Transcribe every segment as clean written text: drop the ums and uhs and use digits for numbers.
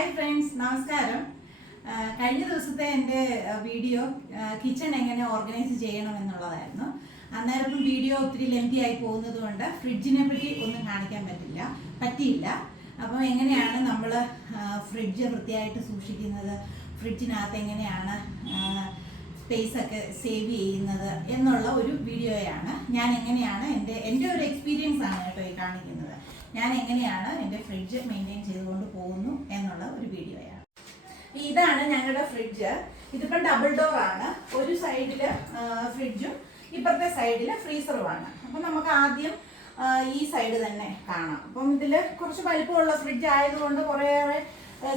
Hi friends, നമസ്കാരം. കഴിഞ്ഞ ദിവസത്തെ എൻ്റെ വീഡിയോ കിച്ചൺ എങ്ങനെ ഓർഗനൈസ് ചെയ്യണം എന്നുള്ളതായിരുന്നു. അന്നേരം വീഡിയോ ഒത്തിരി ലെങ്തി ആയി പോകുന്നത് കൊണ്ട് ഫ്രിഡ്ജിനെ പറ്റി ഒന്നും കാണിക്കാൻ പറ്റിയില്ല. അപ്പം എങ്ങനെയാണ് നമ്മൾ ഫ്രിഡ്ജ് വൃത്തിയായിട്ട് സൂക്ഷിക്കുന്നത്, ഫ്രിഡ്ജിനകത്ത് എങ്ങനെയാണ് സ്പേസ് ഒക്കെ സേവ് ചെയ്യുന്നത് എന്നുള്ള ഒരു വീഡിയോയാണ്. ഞാൻ എങ്ങനെയാണ് എൻ്റെ ഒരു എക്സ്പീരിയൻസ് ആണ് കേട്ടോ ഈ കാണിക്കുന്നത്. ഞാൻ എങ്ങനെയാണ് എൻ്റെ ഫ്രിഡ്ജ് മെയിൻറ്റെയിൻ ചെയ്തുകൊണ്ട് പോകുന്നു എന്നുള്ള ഒരു വീഡിയോയാണ്. ഇതാണ് ഞങ്ങളുടെ ഫ്രിഡ്ജ്. ഇതിപ്പോൾ ഡബിൾ ഡോർ ആണ്. ഒരു സൈഡിൽ ഫ്രിഡ്ജും ഇപ്പുറത്തെ സൈഡിൽ ഫ്രീസറുമാണ്. അപ്പം നമുക്ക് ആദ്യം ഈ സൈഡ് തന്നെ കാണാം. അപ്പം ഇതിൽ കുറച്ച് വലിപ്പമുള്ള ഫ്രിഡ്ജ് ആയതുകൊണ്ട് കുറേയേറെ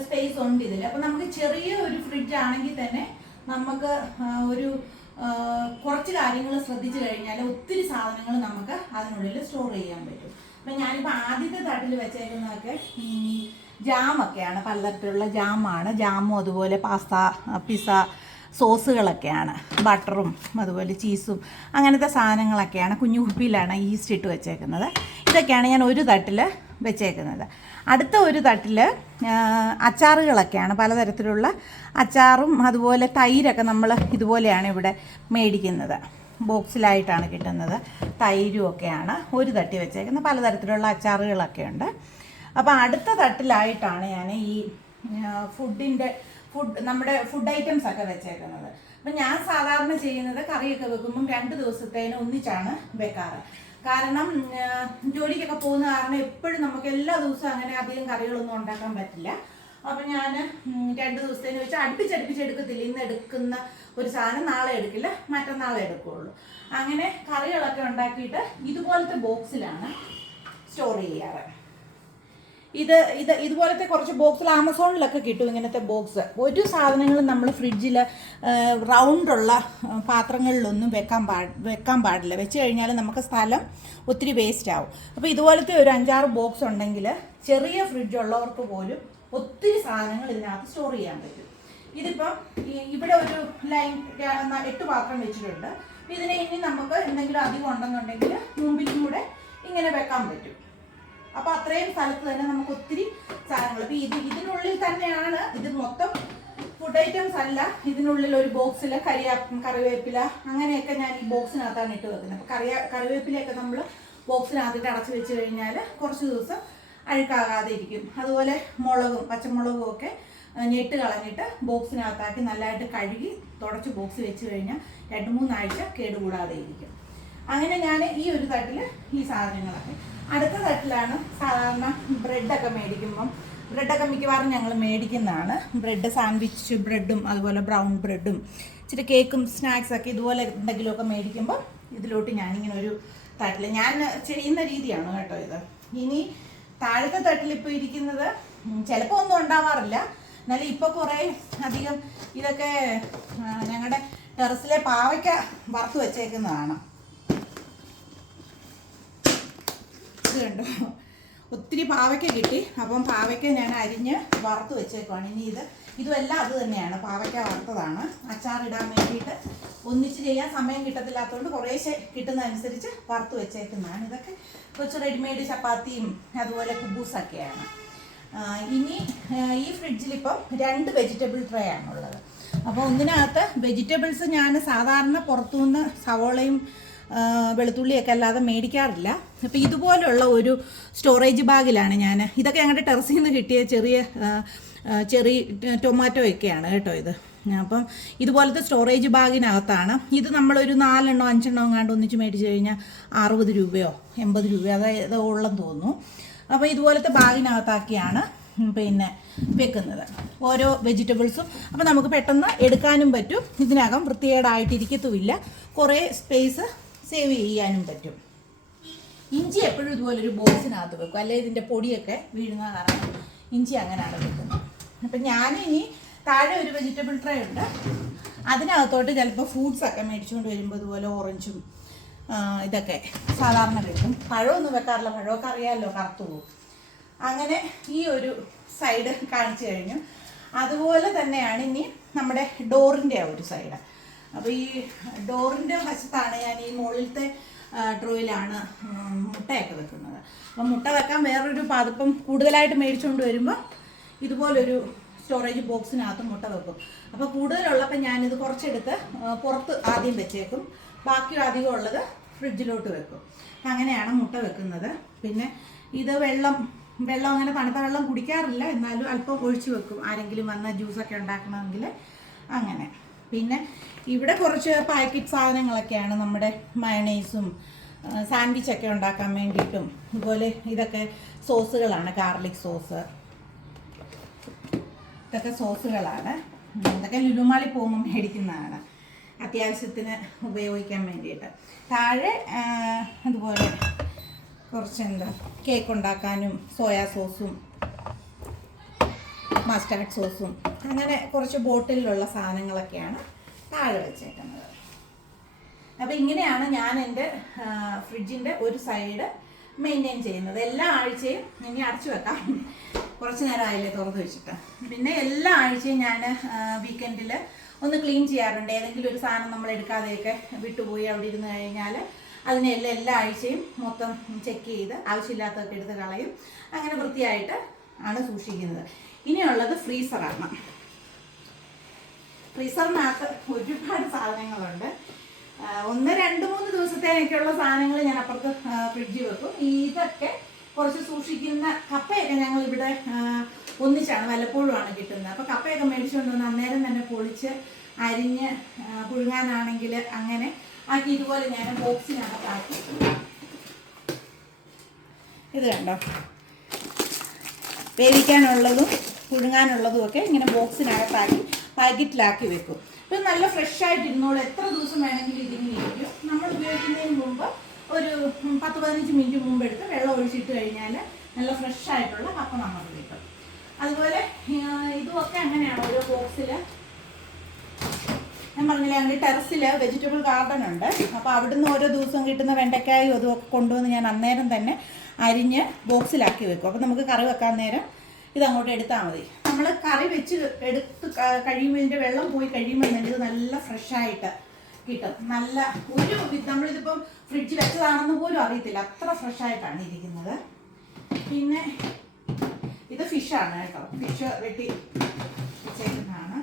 സ്പേസ് ഉണ്ട് ഇതിൽ. അപ്പം നമുക്ക് ചെറിയ ഒരു ഫ്രിഡ്ജ് ആണെങ്കിൽ തന്നെ നമുക്ക് ഒരു കുറച്ച് കാര്യങ്ങൾ ശ്രദ്ധിച്ചു കഴിഞ്ഞാൽ ഒത്തിരി സാധനങ്ങൾ നമുക്ക് അതിനുള്ളിൽ സ്റ്റോർ ചെയ്യാൻ പറ്റും. അപ്പം ഞാനിപ്പോൾ ആദ്യത്തെ തട്ടിൽ വെച്ചേക്കുന്നതൊക്കെ ജാമൊക്കെയാണ്, പലതരത്തിലുള്ള ജാമാണ്. ജാമും അതുപോലെ പാസ്ത, പിസ്സ സോസുകളൊക്കെയാണ്, ബട്ടറും അതുപോലെ ചീസും അങ്ങനത്തെ സാധനങ്ങളൊക്കെയാണ്. കുഞ്ഞു കുപ്പിയിലാണ് ഈസ്റ്റ് ഇട്ട് വെച്ചേക്കുന്നത്. ഇതൊക്കെയാണ് ഞാൻ ഒരു തട്ടിൽ വെച്ചേക്കുന്നത്. അടുത്ത ഒരു തട്ടിൽ അച്ചാറുകളൊക്കെയാണ്, പലതരത്തിലുള്ള അച്ചാറും അതുപോലെ തൈരൊക്കെ നമ്മൾ ഇതുപോലെയാണ് ഇവിടെ മേടിക്കുന്നത്. ബോക്സിലായിട്ടാണ് കിട്ടുന്നത്. തൈരും ഒക്കെയാണ് ഒരു തട്ടി വെച്ചേക്കുന്നത്. പലതരത്തിലുള്ള അച്ചാറുകളൊക്കെ ഉണ്ട്. അപ്പോൾ അടുത്ത തട്ടിലായിട്ടാണ് ഞാൻ ഈ നമ്മുടെ ഫുഡ് ഐറ്റംസ് ഒക്കെ വെച്ചേക്കുന്നത്. അപ്പം ഞാൻ സാധാരണ ചെയ്യുന്നത് കറിയൊക്കെ വെക്കുമ്പം 2 ദിവസത്തേന് ഒന്നിച്ചാണ് വെക്കാറ്. കാരണം ജോലിക്കൊക്കെ പോകുന്ന കാരണം എപ്പോഴും നമുക്ക് എല്ലാ ദിവസവും അങ്ങനെ അധികം കറികളൊന്നും ഉണ്ടാക്കാൻ പറ്റില്ല. അപ്പം ഞാൻ 2 ദിവസത്തേന് വെച്ച് അടുപ്പിച്ചെടുക്കത്തില്ല. ഇന്ന് എടുക്കുന്ന ഒരു സാധനം നാളെ എടുക്കില്ല, മറ്റന്നാളെ എടുക്കുകയുള്ളൂ. അങ്ങനെ കറികളൊക്കെ ഉണ്ടാക്കിയിട്ട് ഇതുപോലത്തെ ബോക്സിലാണ് സ്റ്റോർ ചെയ്യാറ്. ഇതുപോലത്തെ കുറച്ച് ബോക്സിൽ ആമസോണിലൊക്കെ കിട്ടും ഇങ്ങനത്തെ ബോക്സ്. ഒരു സാധനങ്ങളും നമ്മൾ ഫ്രിഡ്ജിൽ റൗണ്ടുള്ള പാത്രങ്ങളിലൊന്നും വെക്കാൻ പാടില്ല. വെച്ച് കഴിഞ്ഞാൽ നമുക്ക് സ്ഥലം ഒത്തിരി വേസ്റ്റ് ആവും. അപ്പോൾ ഇതുപോലത്തെ ഒരു 5-6 ബോക്സ് ഉണ്ടെങ്കിൽ ചെറിയ ഫ്രിഡ്ജ് ഉള്ളവർക്ക് പോലും ഒത്തിരി സാധനങ്ങൾ ഇതിനകത്ത് സ്റ്റോർ ചെയ്യാൻ പറ്റും. ഇതിപ്പം ഇവിടെ ഒരു ലൈൻ 8 പാത്രം വെച്ചിട്ടുണ്ട്. ഇതിനെ ഇനി നമുക്ക് എന്തെങ്കിലും അധികം ഉണ്ടെന്നുണ്ടെങ്കിൽ മുമ്പിലും കൂടെ ഇങ്ങനെ വെക്കാൻ പറ്റും. അപ്പോൾ അത്രയും സ്ഥലത്ത് തന്നെ നമുക്ക് ഒത്തിരി സാധനങ്ങൾ. അപ്പോൾ ഇതിനുള്ളിൽ തന്നെയാണ്, ഇത് മൊത്തം ഫുഡ് ഐറ്റംസ് അല്ല. ഇതിനുള്ളിൽ ഒരു ബോക്സിൽ കറിവേപ്പില അങ്ങനെയൊക്കെ ഞാൻ ഈ ബോക്സിനകത്താണ് ഇട്ട് വെക്കുന്നത്. അപ്പോൾ കറിവേപ്പിലയൊക്കെ നമ്മൾ ബോക്സിനകത്തിട്ട് അടച്ചു വെച്ച് കഴിഞ്ഞാൽ കുറച്ച് ദിവസം അഴുക്കാകാതെ ഇരിക്കും. അതുപോലെ പച്ചമുളകും ഒക്കെ ഞെട്ട് കളഞ്ഞിട്ട് ബോക്സിനകത്താക്കി നല്ലതായിട്ട് കഴുകി തുടച്ച് ബോക്സ് വെച്ച് കഴിഞ്ഞാൽ 2-3 ആഴ്ച കേടുകൂടാതെ ഇരിക്കും. അങ്ങനെ ഞാൻ ഈ ഒരു തട്ടിൽ ഈ സാധനങ്ങളൊക്കെ. അടുത്ത തട്ടിലാണ് സാധാരണ ബ്രെഡൊക്കെ മേടിക്കുമ്പം, ബ്രെഡൊക്കെ മിക്കവാറും ഞങ്ങൾ മേടിക്കുന്നതാണ്. ബ്രെഡ് സാൻഡ്വിച്ച് ബ്രെഡും അതുപോലെ ബ്രൗൺ ബ്രെഡും ഇച്ചിരി കേക്കും സ്നാക്സൊക്കെ ഇതുപോലെ എന്തെങ്കിലുമൊക്കെ മേടിക്കുമ്പോൾ ഇതിലോട്ട് ഞാനിങ്ങനെ ഒരു തട്ടിൽ ഞാൻ ചെയ്യുന്ന രീതിയാണ് കേട്ടോ ഇത്. ഇനി താഴത്തെ തട്ടിൽ ഇപ്പോൾ ഇരിക്കുന്നത് ചിലപ്പോൾ ഒന്നും ഉണ്ടാവാറില്ല. എന്നാലും ഇപ്പോൾ കുറേ അധികം ഇതൊക്കെ ഞങ്ങളുടെ ടെറസിലെ പാവയ്ക്ക വറുത്ത് വെച്ചേക്കുന്നതാണ്. ഇത് കണ്ടോ, ഒത്തിരി പാവയ്ക്ക കിട്ടി. അപ്പം പാവയ്ക്ക ഞാൻ അരിഞ്ഞ് വറുത്ത് വെച്ചേക്കുവാണ്. ഇനി ഇതുമെല്ലാം അത് തന്നെയാണ്, പാവയ്ക്ക വറുത്തതാണ്. അച്ചാറിടാൻ വേണ്ടിയിട്ട് ഒന്നിച്ച് ചെയ്യാൻ സമയം കിട്ടത്തില്ലാത്തതുകൊണ്ട് കുറേശ്ശെ കിട്ടുന്നതനുസരിച്ച് വറുത്ത് വെച്ചേക്കുന്നതാണ്. ഇതൊക്കെ കുറച്ച് റെഡിമെയ്ഡ് ചപ്പാത്തിയും അതുപോലെ കുബൂസൊക്കെയാണ്. ഇനി ഈ ഫ്രിഡ്ജിലിപ്പം 2 വെജിറ്റബിൾ ട്രേ ആണുള്ളത്. അപ്പോൾ ഒന്നിനകത്ത് വെജിറ്റബിൾസ് ഞാൻ സാധാരണ പുറത്തുനിന്ന് സവോളയും വെളുത്തുള്ളിയൊക്കെ അല്ലാതെ മേടിക്കാറില്ല. അപ്പോൾ ഇതുപോലുള്ള ഒരു സ്റ്റോറേജ് ബാഗിലാണ് ഞാൻ ഇതൊക്കെ ഞങ്ങളുടെ ടെറസിൽ നിന്ന് കിട്ടിയ ചെറിയ ടൊമാറ്റോയൊക്കെയാണ് കേട്ടോ ഇത്. അപ്പം ഇതുപോലത്തെ സ്റ്റോറേജ് ബാഗിനകത്താണ് ഇത്. നമ്മളൊരു 4-5 എങ്ങാണ്ട് ഒന്നിച്ച് മേടിച്ച് കഴിഞ്ഞാൽ 60 രൂപയോ 80 രൂപയോ അതായത് ഉള്ളെന്ന് തോന്നുന്നു. അപ്പോൾ ഇതുപോലത്തെ ബാഗിനകത്താക്കിയാണ് പിന്നെ വെക്കുന്നത് ഓരോ വെജിറ്റബിൾസും. അപ്പോൾ നമുക്ക് പെട്ടെന്ന് എടുക്കാനും പറ്റും. ഇതിനകം വൃത്തികേടായിട്ടിരിക്കത്തുമില്ല. കുറേ സ്പേസ് സേവ് ചെയ്യാനും പറ്റും. ഇഞ്ചി എപ്പോഴും ഇതുപോലൊരു ബോക്സിനകത്ത് വെക്കും, അല്ലെങ്കിൽ ഇതിൻ്റെ പൊടിയൊക്കെ വീഴുന്ന കാരണം ഇഞ്ചി അങ്ങനെയാണ് വെക്കുന്നത്. അപ്പം ഞാനിനി താഴെ ഒരു വെജിറ്റബിൾ ട്രേ ഉണ്ട്. അതിനകത്തോട്ട് ചിലപ്പോൾ ഫ്രൂട്ട്സൊക്കെ മേടിച്ചുകൊണ്ട് വരുമ്പോൾ ഇതുപോലെ ഓറഞ്ചും ഇതൊക്കെ സാധാരണ വെക്കും. പഴമൊന്നും വെക്കാറില്ല, പഴമൊക്കെ അറിയാമല്ലോ കറുത്തു പോകും. അങ്ങനെ ഈ ഒരു സൈഡ് കാണിച്ചു കഴിഞ്ഞു. അതുപോലെ തന്നെയാണ് ഇനി നമ്മുടെ ഡോറിൻ്റെ ഒരു സൈഡ്. അപ്പോൾ ഈ ഡോറിൻ്റെ വശത്താണ് ഞാൻ ഈ മുകളിലത്തെ ട്രോയിലാണ് മുട്ടയൊക്കെ വെക്കുന്നത്. അപ്പം മുട്ട വെക്കാൻ വേറൊരു പാത്രം കൂടുതലായിട്ട് മേടിച്ചുകൊണ്ട് വരുമ്പോൾ ഇതുപോലൊരു സ്റ്റോറേജ് ബോക്സിനകത്ത് മുട്ട വെക്കും. അപ്പോൾ കൂടുതലുള്ളപ്പോൾ ഞാനിത് കുറച്ചെടുത്ത് പുറത്ത് ആദ്യം വെച്ചേക്കും, ബാക്കി അധികം ഉള്ളത് ഫ്രിഡ്ജിലോട്ട് വെക്കും. അങ്ങനെയാണ് മുട്ട വെക്കുന്നത്. പിന്നെ ഇത് വെള്ളം അങ്ങനെ തണുത്ത വെള്ളം കുടിക്കാറില്ല, എന്നാലും അല്പം ഒഴിച്ചു വെക്കും ആരെങ്കിലും വന്ന ജ്യൂസൊക്കെ ഉണ്ടാക്കണമെങ്കിൽ അങ്ങനെ. പിന്നെ ഇവിടെ കുറച്ച് പാക്കറ്റ് സാധനങ്ങളൊക്കെയാണ്, നമ്മുടെ മയണൈസും സാൻഡ്വിച്ചൊക്കെ ഉണ്ടാക്കാൻ വേണ്ടിയിട്ടും. അതുപോലെ ഇതൊക്കെ സോസുകളാണ്, ഗാർലിക് സോസ്, ഇതൊക്കെ സോസുകളാണ്. ഇതൊക്കെ ലുലുമാളിൽ പോകുമ്പോൾ മേടിക്കുന്നതാണ് അത്യാവശ്യത്തിന് ഉപയോഗിക്കാൻ വേണ്ടിയിട്ട്. താഴെ അതുപോലെ കുറച്ച് കേക്ക് ഉണ്ടാക്കാനും സോയാ സോസും മസ്റ്റാർഡ് സോസും അങ്ങനെ കുറച്ച് ബോട്ടിലുള്ള സാധനങ്ങളൊക്കെയാണ് താഴെ വെച്ചേക്കുന്നത്. അപ്പോൾ ഇങ്ങനെയാണ് ഞാൻ എൻ്റെ ഫ്രിഡ്ജിൻ്റെ ഒരു സൈഡ് മെയിൻറ്റെയിൻ ചെയ്യുന്നത്. എല്ലാ ആഴ്ചയും ഇനി അടച്ചു വെക്കാം, കുറച്ച് നേരം ആയില്ലേ തുറന്ന് വെച്ചിട്ട്. പിന്നെ എല്ലാ ആഴ്ചയും ഞാൻ വീക്കെൻഡിൽ ഒന്ന് ക്ലീൻ ചെയ്യാറുണ്ട്. ഏതെങ്കിലും ഒരു സാധനം നമ്മൾ എടുക്കാതെയൊക്കെ വിട്ടുപോയി അവിടെ ഇരുന്ന് കഴിഞ്ഞാൽ അതിനെല്ലാം എല്ലാ ആഴ്ചയും മൊത്തം ചെക്ക് ചെയ്ത് ആവശ്യമില്ലാത്തതൊക്കെ എടുത്ത് കളയും. അങ്ങനെ വൃത്തിയായിട്ട് ആണ് സൂക്ഷിക്കുന്നത്. ഇനിയുള്ളത് ഫ്രീസറാണ്. ഫ്രീസറിനകത്ത് ഒരുപാട് സാധനങ്ങളുണ്ട്. 1, 2, 3 ദിവസത്തേനൊക്കെയുള്ള സാധനങ്ങൾ ഞാൻ അപ്പുറത്ത് ഫ്രിഡ്ജിൽ വെക്കും. ഇതൊക്കെ കുറച്ച് സൂക്ഷിക്കുന്ന കപ്പയൊക്കെ ഞങ്ങളിവിടെ ഒന്നിച്ചാണ് വല്ലപ്പോഴുമാണ് കിട്ടുന്നത്. അപ്പോൾ കപ്പയൊക്കെ മേടിച്ചുകൊണ്ട് വന്ന് അന്നേരം തന്നെ പൊളിച്ച് അരിഞ്ഞ് പുഴുങ്ങാനാണെങ്കിൽ അങ്ങനെ ആക്കി ഇതുപോലെ ഞാൻ ബോക്സിനകത്താക്കി. ഇത് കണ്ടോ, വേവിക്കാനുള്ളതും പുഴുങ്ങാനുള്ളതും ഒക്കെ ഇങ്ങനെ ബോക്സിനകത്താക്കി പാക്കറ്റിലാക്കി വെക്കും. അപ്പോൾ നല്ല ഫ്രഷായിട്ട് ഇരുന്നോളൂ. എത്ര ദിവസം വേണമെങ്കിലും ഇതിങ്ങനെ ഇരിക്കും. നമ്മൾ ഉപയോഗിക്കുന്നതിന് മുമ്പ് ഒരു 10-15 മിനിറ്റ് മുമ്പ് എടുത്ത് വെള്ളം ഒഴിച്ചിട്ട് കഴിഞ്ഞാൽ നല്ല ഫ്രഷായിട്ടുള്ള കപ്പ നമുക്ക് കിട്ടും. അതുപോലെ ഇതുമൊക്കെ അങ്ങനെയാണ്. ഓരോ ബോക്സിൽ ഞാൻ പറഞ്ഞില്ലേ, ഞങ്ങളുടെ ടെറസിൽ വെജിറ്റബിൾ ഗാർഡൻ ഉണ്ട്. അപ്പോൾ അവിടുന്ന് ഓരോ ദിവസവും കിട്ടുന്ന വെണ്ടയ്ക്കായും അതുമൊക്കെ കൊണ്ടുവന്ന് ഞാൻ അന്നേരം തന്നെ അരിഞ്ഞ് ബോക്സിലാക്കി വെക്കും. അപ്പോൾ നമുക്ക് കറി വെക്കാൻ നേരം ഇതങ്ങോട്ട് എടുത്താൽ മതി. നമ്മൾ കറി വെച്ച് എടുത്ത് കഴിയുമ്പോൾ ഇതിൻ്റെ വെള്ളം പോയി കഴിയുമ്പോൾ ഇത് നല്ല ഫ്രഷായിട്ട് കിട്ടും. നല്ല ഒരു നമ്മളിതിപ്പം ഫ്രിഡ്ജിൽ വെച്ചതാണെന്ന് പോലും അറിയത്തില്ല, അത്ര ഫ്രഷായിട്ടാണ് ഇരിക്കുന്നത്. പിന്നെ ഇത് ഫിഷാണ് കേട്ടോ, ഫിഷ് വെട്ടി വെച്ചേക്കുന്നതാണ്.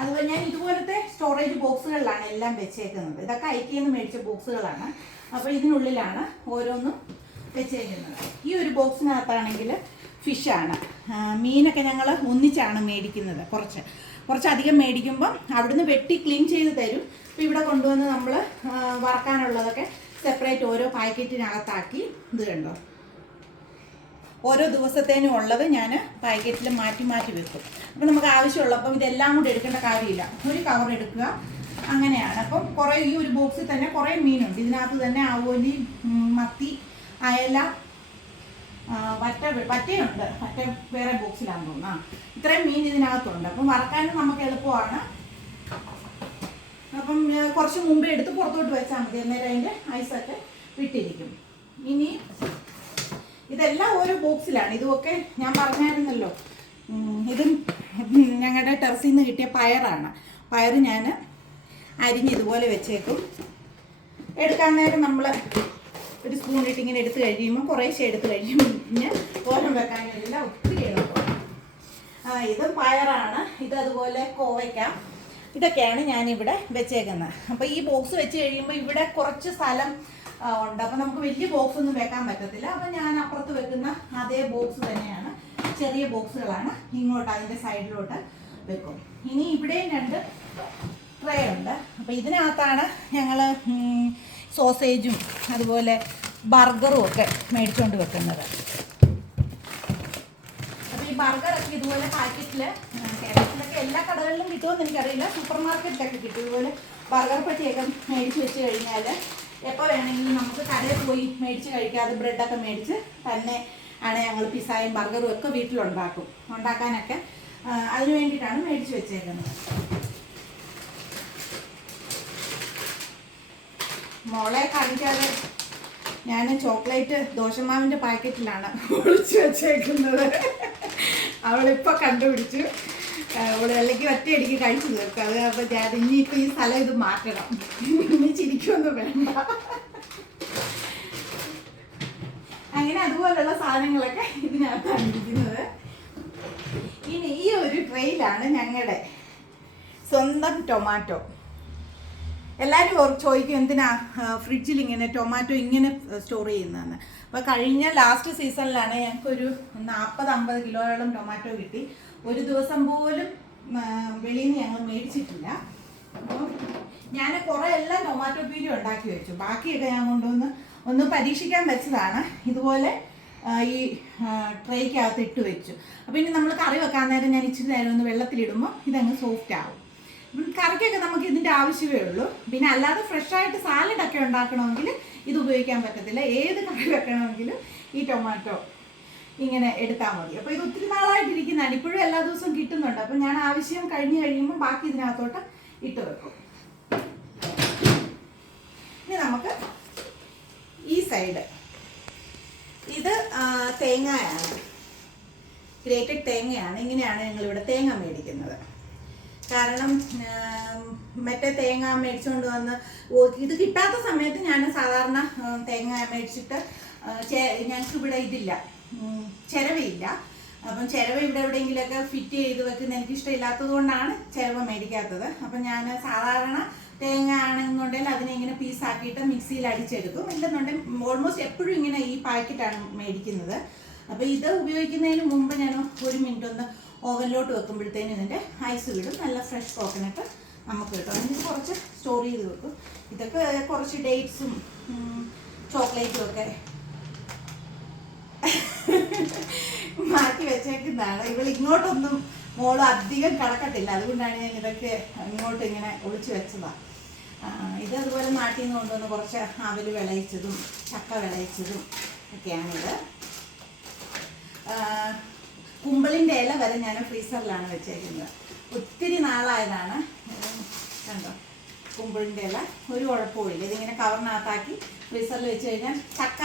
അതുപോലെ ഞാൻ ഇതുപോലത്തെ സ്റ്റോറേജ് ബോക്സുകളിലാണ് എല്ലാം വെച്ചേക്കുന്നത്. ഇതൊക്കെ ഐക്കിയെന്ന് മേടിച്ച ബോക്സുകളാണ്. അപ്പോൾ ഇതിനുള്ളിലാണ് ഓരോന്നും വെച്ചേക്കുന്നത്. ഈ ഒരു ബോക്സിനകത്താണെങ്കിൽ ഫിഷാണ്. മീനൊക്കെ ഞങ്ങൾ ഒന്നിച്ചാണ് മേടിക്കുന്നത്. കുറച്ചധികം മേടിക്കുമ്പം അവിടുന്ന് വെട്ടി ക്ലീൻ ചെയ്ത് തരും. അപ്പോൾ ഇവിടെ കൊണ്ടുവന്ന് നമ്മൾ വറക്കാനുള്ളതൊക്കെ സെപ്പറേറ്റ് ഓരോ പാക്കറ്റിനകത്താക്കി. ഇത് കണ്ടോ, ഓരോ ദിവസത്തേനും ഉള്ളത് ഞാൻ പാക്കറ്റിൽ മാറ്റി മാറ്റി വെക്കും. അപ്പോൾ നമുക്ക് ആവശ്യമുള്ളപ്പം ഇതെല്ലാം കൂടി എടുക്കേണ്ട കാര്യമില്ല, ഒരു കവർ എടുക്കുക, അങ്ങനെയാണ്. അപ്പം കുറേ ഈ ഒരു ബോക്സിൽ തന്നെ കുറേ മീനുണ്ട്. ഇതിനകത്ത് തന്നെ ആവോലി, മത്തി, അയല, വറ്റയുണ്ട്. വറ്റ വേറെ ബോക്സിലാണെന്ന് തോന്നുന്നു. ഇത്രയും മീൻ ഇതിനകത്തുണ്ട്. അപ്പം വറക്കാനും നമുക്ക് എളുപ്പമാണ്. അപ്പം കുറച്ച് മുമ്പേ എടുത്ത് പുറത്തോട്ട് വെച്ചാൽ മതി, അന്നേരം അതിൻ്റെ ഐസൊക്കെ വിട്ടിരിക്കും. ഇനി ഇതെല്ലാം ഓരോ ബോക്സിലാണ്. ഇതുമൊക്കെ ഞാൻ പറഞ്ഞായിരുന്നല്ലോ, ഇതും ഞങ്ങളുടെ ടെറസിൽ നിന്ന് കിട്ടിയ പയറാണ്. പയർ ഞാൻ അരിഞ്ഞ് ഇതുപോലെ വെച്ചേക്കും. എടുക്കാൻ നേരം നമ്മൾ ഒരു സ്പൂൺ ഇട്ട് ഇങ്ങനെ എടുത്ത് കഴിയുമ്പോൾ കുറേശ്ശെ എടുത്ത് കഴിഞ്ഞ് ഓരം വെക്കാനെല്ലാം ഒത്തിരി എളുപ്പമാണ്. ഇത് പയറാണ്. ഇതതുപോലെ കോവയ്ക്ക, ഇതൊക്കെയാണ് ഞാനിവിടെ വെച്ചേക്കുന്നത്. അപ്പോൾ ഈ ബോക്സ് വെച്ച് കഴിയുമ്പോൾ ഇവിടെ കുറച്ച് സ്ഥലം ഉണ്ട്. അപ്പോൾ നമുക്ക് വലിയ ബോക്സ് ഒന്നും വെക്കാൻ പറ്റത്തില്ല. അപ്പോൾ ഞാൻ അപ്പുറത്ത് വെക്കുന്ന അതേ ബോക്സ് തന്നെയാണ്, ചെറിയ ബോക്സുകളാണ്, ഇങ്ങോട്ട് അതിൻ്റെ സൈഡിലോട്ട് വെക്കും. ഇനി ഇവിടെയും 2 ട്രേ ഉണ്ട്. അപ്പോൾ ഇതിനകത്താണ് ഞങ്ങൾ സോസേജും അതുപോലെ ബർഗറും ഒക്കെ മേടിച്ചുകൊണ്ട് വെക്കുന്നത്. അപ്പോൾ ഈ ബർഗറൊക്കെ ഇതുപോലെ പാക്കറ്റിൽ, കേരളത്തിലൊക്കെ എല്ലാ കടകളിലും കിട്ടുമെന്ന് എനിക്കറിയില്ല, സൂപ്പർ മാർക്കറ്റിലൊക്കെ കിട്ടും. ഇതുപോലെ ബർഗർ പെട്ടിയൊക്കെ മേടിച്ച് വെച്ച് കഴിഞ്ഞാൽ എപ്പോൾ വേണമെങ്കിലും നമുക്ക് കടയിൽ പോയി മേടിച്ച് കഴിക്കാതെ ബ്രെഡൊക്കെ മേടിച്ച് തന്നെ ആണ് ഞങ്ങൾ പിസ്സയും ബർഗറും ഒക്കെ ഉണ്ടാക്കാനൊക്കെ അതിന് വേണ്ടിയിട്ടാണ് മേടിച്ച് വെച്ചേക്കുന്നത്. മോളെ കാണിക്കാതെ ഞാൻ ചോക്ലേറ്റ് ദോശമാവിൻ്റെ പാക്കറ്റിലാണ് ഒളിച്ച് വെച്ചേക്കുന്നത്. അവളിപ്പോൾ കണ്ടുപിടിച്ചു. അവൾ അല്ലെങ്കിൽ ഒറ്റയടിക്ക് കഴിച്ചു തീർക്കും. അത് അപ്പോൾ ഞാൻ ഇനിയിപ്പോൾ ഈ സ്ഥലം ഇത് മാറ്റണം. ഇനി ചിരിക്കുമൊന്നും വേണ്ട. അങ്ങനെ അതുപോലുള്ള സാധനങ്ങളൊക്കെ ഇതിനകത്താണ് ഇരിക്കുന്നത്. ഇനി ഈ ഒരു ട്രെയിലാണ് ഞങ്ങളുടെ സ്വന്തം ടൊമാറ്റോ. എല്ലാവരും ചോദിക്കും എന്തിനാ ഫ്രിഡ്ജിൽ ഇങ്ങനെ ടൊമാറ്റോ ഇങ്ങനെ സ്റ്റോർ ചെയ്യുന്നതെന്ന്. അപ്പോൾ കഴിഞ്ഞ ലാസ്റ്റ് സീസണിലാണ് ഞങ്ങൾക്കൊരു 40-50 കിലോയോളം ടൊമാറ്റോ കിട്ടി. ഒരു ദിവസം പോലും വെളിയിൽ നിന്ന് ഞങ്ങൾ മേടിച്ചിട്ടില്ല. അപ്പോൾ ഞാൻ കുറേ എല്ലാം ടൊമാറ്റോ പ്യൂരി ഉണ്ടാക്കി വെച്ചു. ബാക്കിയൊക്കെ ഞാൻ കൊണ്ടുവന്ന് ഒന്ന് പരീക്ഷിക്കാൻ വെച്ചതാണ്. ഇതുപോലെ ഈ ട്രേക്കകത്ത് ഇട്ട് വെച്ചു. അപ്പോൾ ഇനി നമ്മൾ കറി വെക്കാൻ നേരം ഞാൻ ഇച്ചിരി നേരം ഒന്ന് വെള്ളത്തിലിടുമ്പോൾ ഇതങ്ങ് സോഫ്റ്റ് ആവും. കറിക്കൊക്കെ നമുക്ക് ഇതിൻ്റെ ആവശ്യമേ ഉള്ളൂ. പിന്നെ അല്ലാതെ ഫ്രഷായിട്ട് സാലഡൊക്കെ ഉണ്ടാക്കണമെങ്കിൽ ഇത് ഉപയോഗിക്കാൻ പറ്റത്തില്ല. ഏത് കറി വെക്കണമെങ്കിലും ഈ ടൊമാറ്റോ ഇങ്ങനെ എടുത്താൽ മതി. അപ്പോൾ ഇത് ഒത്തിരി നാളായിട്ടിരിക്കുന്നതാണ്. ഇപ്പോഴും എല്ലാ ദിവസവും കിട്ടുന്നുണ്ട്. അപ്പോൾ ഞാൻ ആവശ്യം കഴിഞ്ഞ് കഴിയുമ്പോൾ ബാക്കി ഇതിനകത്തോട്ട് ഇട്ട് വെക്കും. ഇനി നമുക്ക് ഈ സൈഡ് ഇത് തേങ്ങയാണ്, ഗ്രേറ്റഡ് തേങ്ങയാണ്. ഇങ്ങനെയാണ് ഞങ്ങളിവിടെ തേങ്ങ മേടിക്കുന്നത്. കാരണം മറ്റേ തേങ്ങ മേടിച്ചുകൊണ്ട് വന്ന് ഇത് കിട്ടാത്ത സമയത്ത് ഞാൻ സാധാരണ തേങ്ങ മേടിച്ചിട്ട് ഞങ്ങൾക്ക് ഇവിടെ ഇതില്ല, ചിരവയില്ല. അപ്പം ചിരവ ഇവിടെ എവിടെയെങ്കിലുമൊക്കെ ഫിറ്റ് ചെയ്ത് വെക്കുന്ന എനിക്ക് ഇഷ്ടമില്ലാത്തത് കൊണ്ടാണ് ചിരവ മേടിക്കാത്തത്. അപ്പം ഞാൻ സാധാരണ തേങ്ങ ആണെന്നുണ്ടെങ്കിൽ അതിനെ ഇങ്ങനെ പീസാക്കിയിട്ട് മിക്സിയിൽ അടിച്ചെടുക്കും. ഇല്ലെന്നുണ്ടെങ്കിൽ ഓൾമോസ്റ്റ് എപ്പോഴും ഇങ്ങനെ ഈ പാക്കറ്റാണ് മേടിക്കുന്നത്. അപ്പോൾ ഇത് ഉപയോഗിക്കുന്നതിന് മുമ്പ് ഞാൻ 1 മിനിറ്റ് ഒന്ന് ഓവനിലോട്ട് വെക്കുമ്പോഴത്തേനും ഇതിൻ്റെ ഐസ് വിടും. നല്ല ഫ്രഷ് കോക്കനട്ട് നമുക്ക് കിട്ടും. അതിന് കുറച്ച് സ്റ്റോർ ചെയ്ത് വെക്കും. ഇതൊക്കെ കുറച്ച് ഡേറ്റ്സും ചോക്ലേറ്റും ഒക്കെ മാറ്റി വെച്ചേക്കുന്നതാണ്. ഇവൾ ഇങ്ങോട്ടൊന്നും മോള് അധികം കിടക്കത്തില്ല, അതുകൊണ്ടാണ് ഞാൻ ഇതൊക്കെ ഇങ്ങോട്ട് ഇങ്ങനെ ഒളിച്ചു വെച്ചതാണ്. ഇത് അതുപോലെ നാട്ടിൽ നിന്ന് കൊണ്ടുവന്ന് കുറച്ച് അവല് വിളയിച്ചതും ചക്ക വിളയിച്ചതും ഒക്കെയാണിത്. കുമ്പളിൻ്റെ ഇല വരെ ഞാൻ ഫ്രീസറിലാണ് വെച്ചേക്കുന്നത്. ഒത്തിരി നാളായതാണ്. കണ്ടോ, കുമ്പിളിൻ്റെ ഇല ഒരു കുഴപ്പമില്ല. ഇതിങ്ങനെ കവറിനകത്താക്കി ഫ്രീസറിൽ വെച്ച് കഴിഞ്ഞാൽ ചക്ക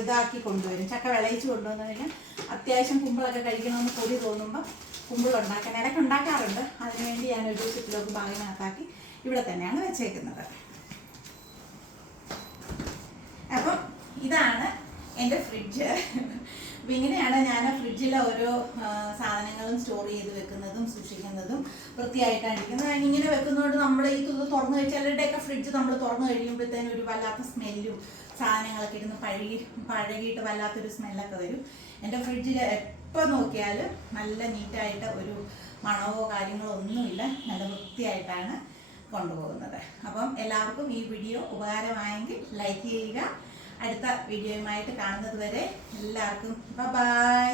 ഇതാക്കി കൊണ്ടുവരും. ചക്ക വിളയിച്ച് കൊണ്ടുവന്നു കഴിഞ്ഞാൽ അത്യാവശ്യം കുമ്പിളൊക്കെ കഴിക്കണമെന്ന് കൊതി തോന്നുമ്പോൾ കുമ്പിളുണ്ടാക്കാൻ ഇടയ്ക്ക് ഉണ്ടാക്കാറുണ്ട്. അതിനുവേണ്ടി ഞാൻ ഒരു സിപ്പിലോക്ക് ബാഗിനകത്താക്കി ഇവിടെ തന്നെയാണ് വെച്ചേക്കുന്നത്. അപ്പം ഇതാണ് എൻ്റെ ഫ്രിഡ്ജ്. അപ്പം ഇങ്ങനെയാണ് ഞാൻ ഫ്രിഡ്ജിലെ ഓരോ സാധനങ്ങളും സ്റ്റോർ ചെയ്ത് വെക്കുന്നതും സൂക്ഷിക്കുന്നതും വൃത്തിയായിട്ടാണ് ഇരിക്കുന്നത്. ഇങ്ങനെ വെക്കുന്നതുകൊണ്ട് നമ്മൾ ഈ തുറന്നു ചിലരുടെയൊക്കെ ഫ്രിഡ്ജ് നമ്മൾ തുറന്നു കഴിയുമ്പോഴത്തേനും ഒരു വല്ലാത്ത സ്മെല്ലും സാധനങ്ങളൊക്കെ ഇരുന്ന് പഴകിയിട്ട് വല്ലാത്തൊരു സ്മെല്ലൊക്കെ വരും. എൻ്റെ ഫ്രിഡ്ജിൽ എപ്പോൾ നോക്കിയാലും നല്ല നീറ്റായിട്ട് ഒരു മണമോ കാര്യങ്ങളോ ഒന്നുമില്ല, നല്ല വൃത്തിയായിട്ടാണ് കൊണ്ടുപോകുന്നത്. അപ്പം എല്ലാവർക്കും ഈ വീഡിയോ ഉപകാരമായെങ്കിൽ ലൈക്ക് ചെയ്യുക. അടുത്ത വീഡിയോയുമായിട്ട് കാണുന്നത് വരെ എല്ലാവർക്കും ബൈ.